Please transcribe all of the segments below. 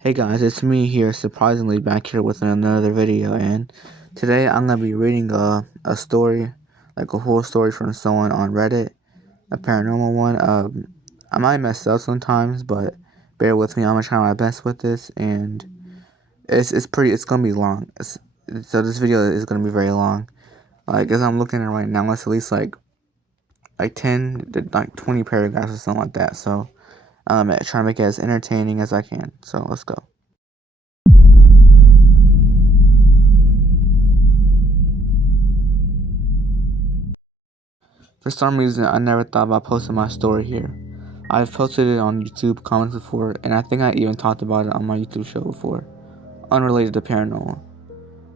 Hey guys, it's me here, surprisingly back here with another video, and today I'm gonna be reading a story, like a whole story from someone on Reddit, a paranormal one. I might mess up sometimes, but bear with me. I'm gonna try my best with this, and it's gonna be long. So this video is gonna be very long. Like as I'm looking at it right now, it's at least like 10 to like 20 paragraphs or something like that. So I'm trying to make it as entertaining as I can. So let's go. For some reason, I never thought about posting my story here. I've posted it on YouTube comments before, and I think I even talked about it on my YouTube show before, unrelated to paranormal.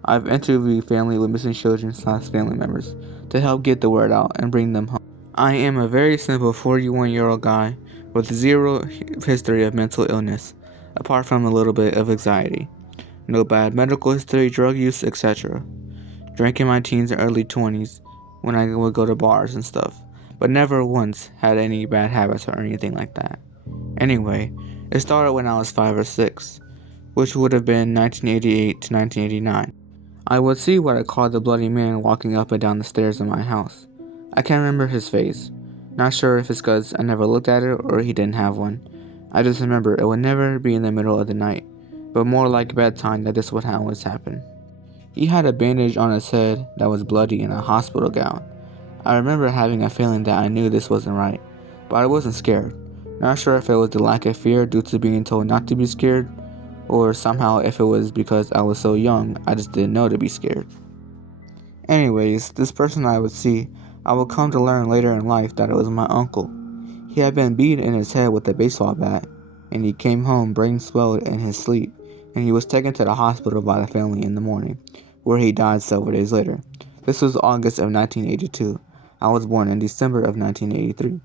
I've interviewed family with missing children / family members to help get the word out and bring them home. I am a very simple 41-year-old guy with zero history of mental illness, apart from a little bit of anxiety. No bad medical history, drug use, etc. Drank in my teens and early 20s when I would go to bars and stuff, but never once had any bad habits or anything like that. Anyway, it started when I was 5 or 6, which would have been 1988 to 1989. I would see what I called the bloody man walking up and down the stairs in my house. I can't remember his face. Not sure if it's because I never looked at it or he didn't have one. I just remember it would never be in the middle of the night, but more like bedtime that this would always happen. He had a bandage on his head that was bloody and a hospital gown. I remember having a feeling that I knew this wasn't right, but I wasn't scared. Not sure if it was the lack of fear due to being told not to be scared, or somehow if it was because I was so young, I just didn't know to be scared. Anyways, this person I would see, I would come to learn later in life that it was my uncle. He had been beaten in his head with a baseball bat, and he came home brain swelled in his sleep, and he was taken to the hospital by the family in the morning, where he died several days later. This was August of 1982. I was born in December of 1983.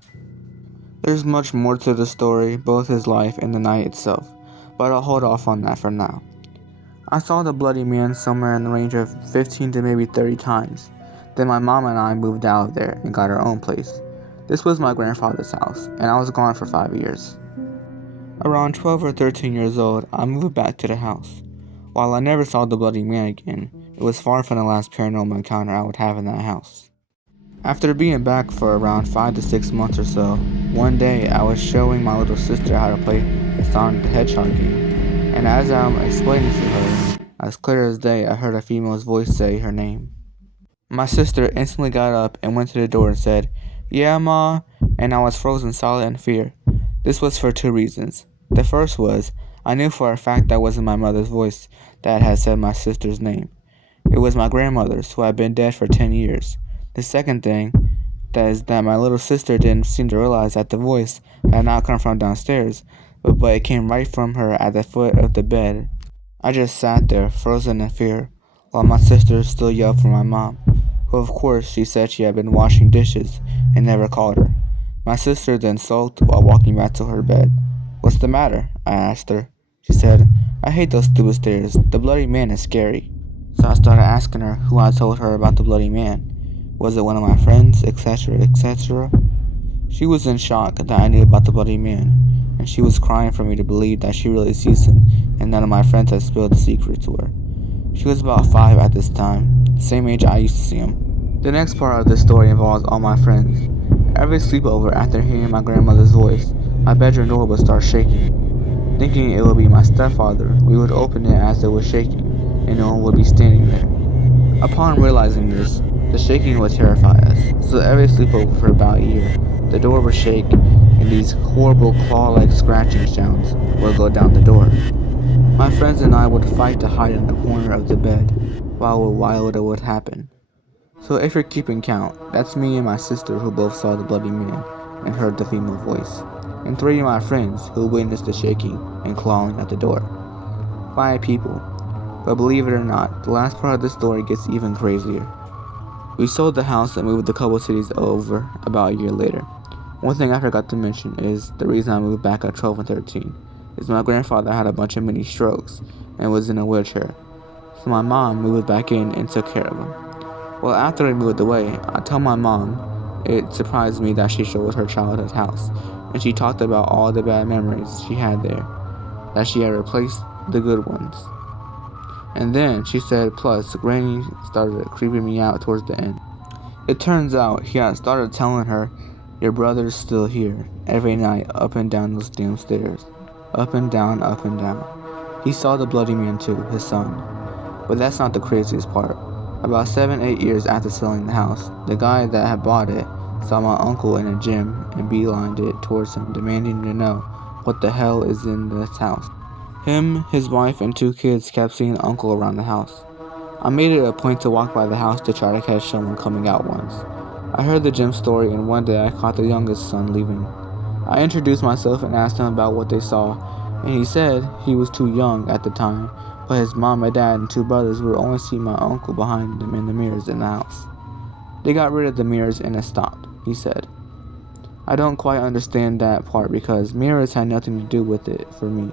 There's much more to the story, both his life and the night itself, but I'll hold off on that for now. I saw the bloody man somewhere in the range of 15 to maybe 30 times. Then my mom and I moved out of there and got our own place. This was my grandfather's house, and I was gone for 5 years. Around 12 or 13 years old, I moved back to the house. While I never saw the bloody man again, it was far from the last paranormal encounter I would have in that house. After being back for around 5 to 6 months or so, one day I was showing my little sister how to play the Sonic the Hedgehog game, and as I'm explaining to her, as clear as day, I heard a female's voice say her name. My sister instantly got up and went to the door and said, "Yeah, Ma," and I was frozen solid in fear. This was for two reasons. The first was, I knew for a fact that wasn't my mother's voice that had said my sister's name. It was my grandmother's, who had been dead for 10 years. The second thing is that my little sister didn't seem to realize that the voice had not come from downstairs, but it came right from her at the foot of the bed. I just sat there, frozen in fear, while my sister still yelled for my mom, who of course she said she had been washing dishes and never called her. My sister then sulked while walking back to her bed. "What's the matter?" I asked her. She said, "I hate those stupid stairs. The bloody man is scary." So I started asking her who had told her about the bloody man. Was it one of my friends, etc., etc.? She was in shock that I knew about the bloody man, and she was crying for me to believe that she really sees him and none of my friends had spilled the secret to her. She was about 5 at this time, the same age I used to see him. The next part of this story involves all my friends. Every sleepover after hearing my grandmother's voice, my bedroom door would start shaking. Thinking it would be my stepfather, we would open it as it was shaking, and no one would be standing there. Upon realizing this, the shaking would terrify us, so every sleepover for about a year, the door would shake, and these horrible claw-like scratching sounds would go down the door. My friends and I would fight to hide in the corner of the bed while it would happen. So if you're keeping count, that's me and my sister who both saw the bloody man and heard the female voice, and 3 of my friends who witnessed the shaking and clawing at the door. 5 people. But believe it or not, the last part of the story gets even crazier. We sold the house and moved a couple cities over about a year later. One thing I forgot to mention is the reason I moved back at 12 and 13 is my grandfather had a bunch of mini strokes and was in a wheelchair. So my mom moved back in and took care of him. Well, after we moved away, I told my mom it surprised me that she showed her childhood house, and she talked about all the bad memories she had there. that she had replaced the good ones. And then she said, plus, Granny started creeping me out towards the end. It turns out he had started telling her, your brother's still here, every night, up and down those damn stairs. Up and down, up and down. He saw the bloody man too, his son. But that's not the craziest part. About 7-8 years after selling the house, the guy that had bought it saw my uncle in a gym and beelined it towards him, demanding to know what the hell is in this house. Him, his wife, and 2 kids kept seeing Uncle around the house. I made it a point to walk by the house to try to catch someone coming out once. I heard the gym story, and one day I caught the youngest son leaving. I introduced myself and asked him about what they saw, and he said he was too young at the time, but his mom and dad and 2 brothers would only see my uncle behind them in the mirrors in the house. They got rid of the mirrors and it stopped, he said. I don't quite understand that part because mirrors had nothing to do with it for me.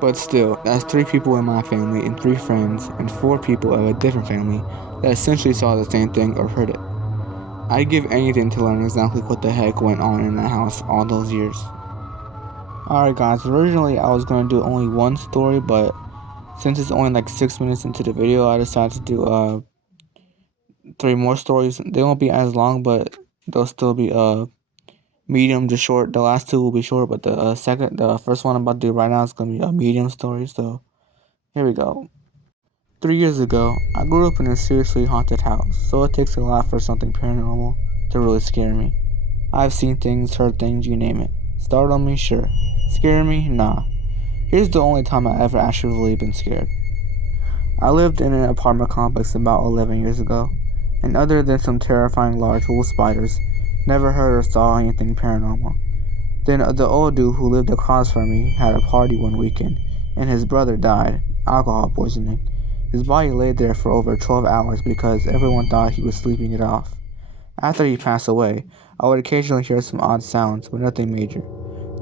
But still, that's 3 people in my family and 3 friends and 4 people of a different family that essentially saw the same thing or heard it. I'd give anything to learn exactly what the heck went on in that house all those years. Alright guys, originally I was going to do only one story, but since it's only like 6 minutes into the video, I decided to do 3 more stories. They won't be as long, but they'll still be medium to short. The last 2 will be short, but the first one I'm about to do right now is going to be a medium story. So here we go. 3 years ago, I grew up in a seriously haunted house, so it takes a lot for something paranormal to really scare me. I've seen things, heard things, you name it. Startle me, sure. Scare me, nah. Here's the only time I ever actually really been scared. I lived in an apartment complex about 11 years ago, and other than some terrifying large wool spiders, never heard or saw anything paranormal. Then the old dude who lived across from me had a party one weekend, and his brother died, alcohol poisoning. His body laid there for over 12 hours because everyone thought he was sleeping it off. After he passed away, I would occasionally hear some odd sounds, but nothing major.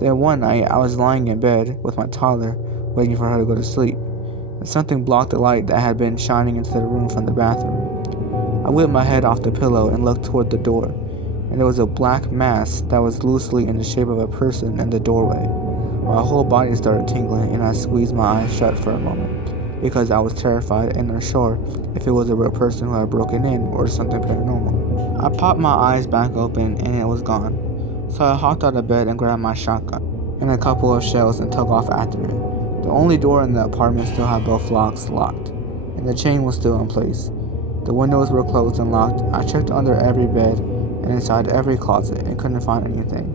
Then one night, I was lying in bed with my toddler, waiting for her to go to sleep, and something blocked the light that had been shining into the room from the bathroom. I whipped my head off the pillow and looked toward the door, and there was a black mass that was loosely in the shape of a person in the doorway. My whole body started tingling, and I squeezed my eyes shut for a moment, because I was terrified and unsure if it was a real person who had broken in or something paranormal. I popped my eyes back open, and it was gone. So I hopped out of bed and grabbed my shotgun and a couple of shells and took off after it. The only door in the apartment still had both locks locked, and the chain was still in place. The windows were closed and locked. I checked under every bed and inside every closet and couldn't find anything.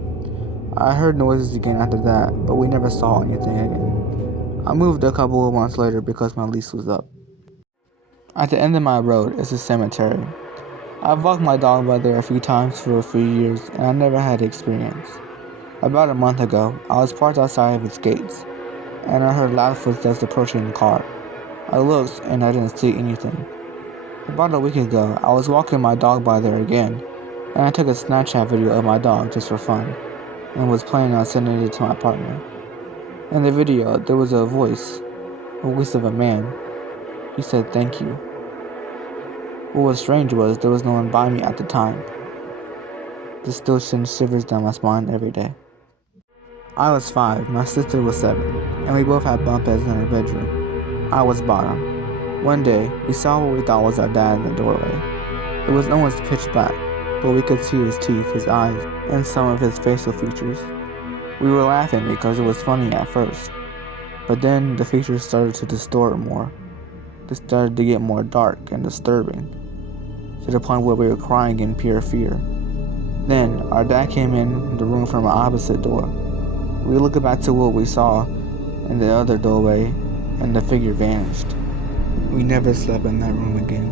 I heard noises again after that, but we never saw anything again. I moved a couple of months later because my lease was up. At the end of my road is a cemetery. I've walked my dog by there a few times for a few years, and I never had experience. About a month ago, I was parked outside of its gates, and I heard loud footsteps approaching the car. I looked, and I didn't see anything. About a week ago, I was walking my dog by there again, and I took a Snapchat video of my dog just for fun, and was planning on sending it to my partner. In the video, there was a voice of a man. He said, "Thank you." What was strange was there was no one by me at the time. This still sends shivers down my spine every day. I was 5, my sister was 7, and we both had bunk beds in our bedroom. I was bottom. One day, we saw what we thought was our dad in the doorway. It was almost pitch black, but we could see his teeth, his eyes, and some of his facial features. We were laughing because it was funny at first, but then the features started to distort more. They started to get more dark and disturbing, to the point where we were crying in pure fear. Then, our dad came in the room from the opposite door. We looked back to what we saw in the other doorway, and the figure vanished. We never slept in that room again.